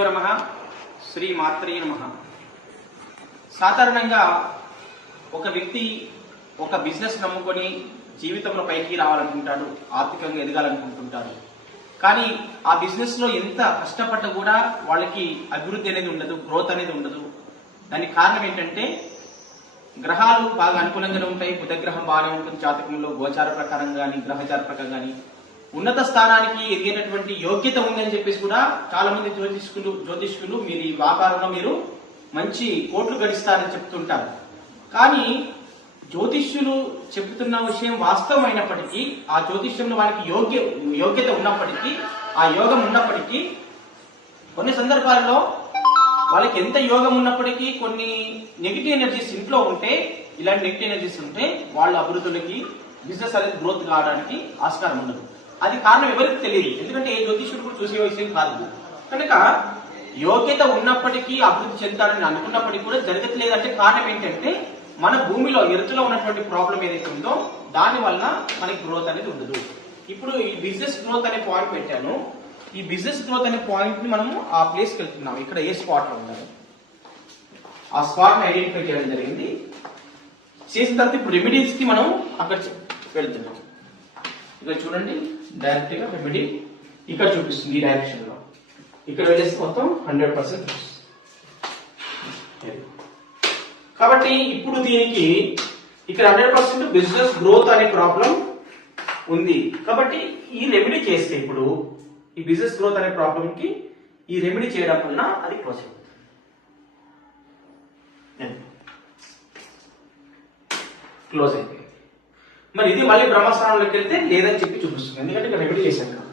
గురుభ్యో నమః. శ్రీ మాత్రే నమః. సాధారణంగా ఒక వ్యక్తి ఒక బిజినెస్ నమ్ముకొని జీవితంలో పైకి రావాలనుకుంటాడు, ఆర్థికంగా ఎదగాలనుకుంటుంటారు. కానీ ఆ బిజినెస్ లో ఎంత కష్టపడ్డా కూడా వాళ్ళకి అభివృద్ధి అనేది ఉండదు, గ్రోత్ అనేది ఉండదు. దానికి కారణం ఏంటంటే గ్రహాలు బాగా అనుకూలంగానే ఉంటాయి. బుధగ్రహం బాగానే ఉంటుంది జాతకంలో, గోచార ప్రకారం కానీ గ్రహచార ప్రకారం కానీ ఉన్నత స్థానానికి ఎదిగినటువంటి యోగ్యత ఉందని చెప్పేసి కూడా చాలా మంది జ్యోతిష్కులు మీరు ఈ వ్యాపారంలో మీరు మంచి కోట్లు గడిస్తారని చెప్తుంటారు. కానీ జ్యోతిష్యులు చెబుతున్న విషయం వాస్తవమైనప్పటికీ, ఆ జ్యోతిష్యంలో వారికి యోగ్యత ఉన్నప్పటికీ, ఆ యోగం ఉన్నప్పటికీ కొన్ని సందర్భాల్లో వాళ్ళకి ఎంత యోగం ఉన్నప్పటికీ కొన్ని నెగిటివ్ ఎనర్జీస్ ఇంట్లో ఉంటే, ఇలాంటి నెగిటివ్ ఎనర్జీస్ ఉంటే వాళ్ళ అభివృద్ధులకి బిజినెస్ అనేది గ్రోత్ కావడానికి ఆస్కారం ఉండదు. అది కారణం ఎవరికి తెలియదు, ఎందుకంటే ఏ జ్యోతిష్యుడు కూడా చూసే విషయం కాదు. కనుక యోగ్యత ఉన్నప్పటికీ అభివృద్ధి చెందాలని అనుకున్నప్పటికీ కూడా జరగట్లేదంటే కారణం ఏంటంటే మన భూమిలో ఎరుతులో ఉన్నటువంటి ప్రాబ్లం ఏదైతే ఉందో దాని వల్ల మనకి గ్రోత్ అనేది ఉండదు. ఇప్పుడు ఈ బిజినెస్ గ్రోత్ అనే పాయింట్ పెట్టాను. ఈ బిజినెస్ గ్రోత్ అనే పాయింట్ ని మనము ఆ ప్లేస్కి వెళ్తున్నాం. ఇక్కడ ఏ స్పాట్ లో ఉండాలి ఆ స్పాట్ ని ఐడెంటిఫై చేయడం జరిగింది. చేసిన తర్వాత ఇప్పుడు రెమెడీస్ కి మనం అక్కడ వెళ్తున్నాం. ఇక్కడ చూడండి, డైరెక్ట్ గా రెమెడీ ఇక్కడ చూపిస్తుంది ఈ డైరెక్షన్ లో. ఇక్కడ వెళ్ళేసి మొత్తం 100%. కాబట్టి ఇప్పుడు దీనికి ఇక్కడ 100% బిజినెస్ గ్రోత్ అనే ప్రాబ్లం ఉంది. కాబట్టి ఈ రెమెడీ చేస్తే ఇప్పుడు ఈ బిజినెస్ గ్రోత్ అనే ప్రాబ్లం కి ఈ రెమెడీ చేయడం వలన అది క్లోజ్ అవుతుంది. క్లోజ్ అయిపోయింది. మరి ఇది మళ్ళీ బ్రహ్మస్థానంలోకి వెళ్తే లేదని చెప్పి చూపిస్తుంది, ఎందుకంటే ఇక్కడ రెమెడీ చేశాను కాబట్టి.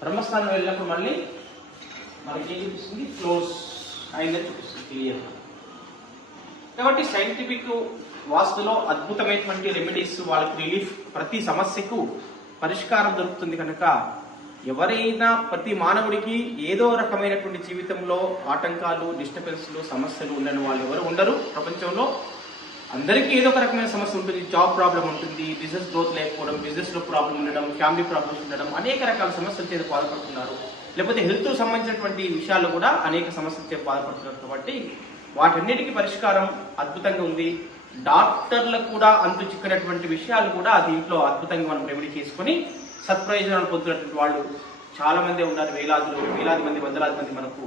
బ్రహ్మస్థానం వెళ్ళినప్పుడు మళ్ళీ మనకి ఏం చూపిస్తుంది, క్లోజ్ అయిందని చూపిస్తుంది క్లియర్. కాబట్టి సైంటిఫిక్ వాస్తులో అద్భుతమైనటువంటి రెమెడీస్, వాళ్ళకి రిలీఫ్, ప్రతి సమస్యకు పరిష్కారం దొరుకుతుంది. కనుక ఎవరైనా ప్రతి మానవుడికి ఏదో రకమైనటువంటి జీవితంలో ఆటంకాలు, డిస్టర్బెన్స్లు, సమస్యలు ఉండని వాళ్ళు ఎవరు ఉండరు ప్రపంచంలో. అందరికీ ఏదో ఒక రకమైన సమస్య ఉంటుంది. జాబ్ ప్రాబ్లం ఉంటుంది, బిజినెస్ గ్రోత్ లేకపోవడం, బిజినెస్ లో ప్రాబ్లం ఉండడం, ఫ్యామిలీ ప్రాబ్లమ్స్ ఉండడం, అనేక రకాల సమస్యల చేత బాధపడుతున్నారు. లేకపోతే హెల్త్ సంబంధించినటువంటి విషయాల్లో కూడా అనేక సమస్యల చేత బాధపడుతున్నారు. కాబట్టి వాటన్నిటికీ పరిష్కారం అద్భుతంగా ఉంది. డాక్టర్లకు కూడా అంతు చిక్కినటువంటి విషయాలు కూడా దీంట్లో అద్భుతంగా మనం రెమెడీ చేసుకుని సత్ప్రయోజనాలు పొందుతున్నటువంటి వాళ్ళు చాలా మంది ఉన్నారు. వేలాది మంది, వందలాది మంది మనకు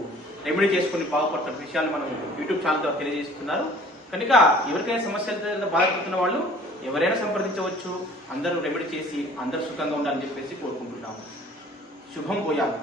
రెమెడీ చేసుకుని బాగుపడుతున్న విషయాలు మనం యూట్యూబ్ ఛానల్ ద్వారా తెలియజేస్తున్నారు. కనుక ఎవరికైనా సమస్యలతో బాధపడుతున్న వాళ్ళు ఎవరైనా సంప్రదించవచ్చు. అందరూ రెమెడీ చేసి అందరూ సుఖంగా ఉండాలని చెప్పేసి కోరుకుంటున్నాము. శుభం పోయాలి.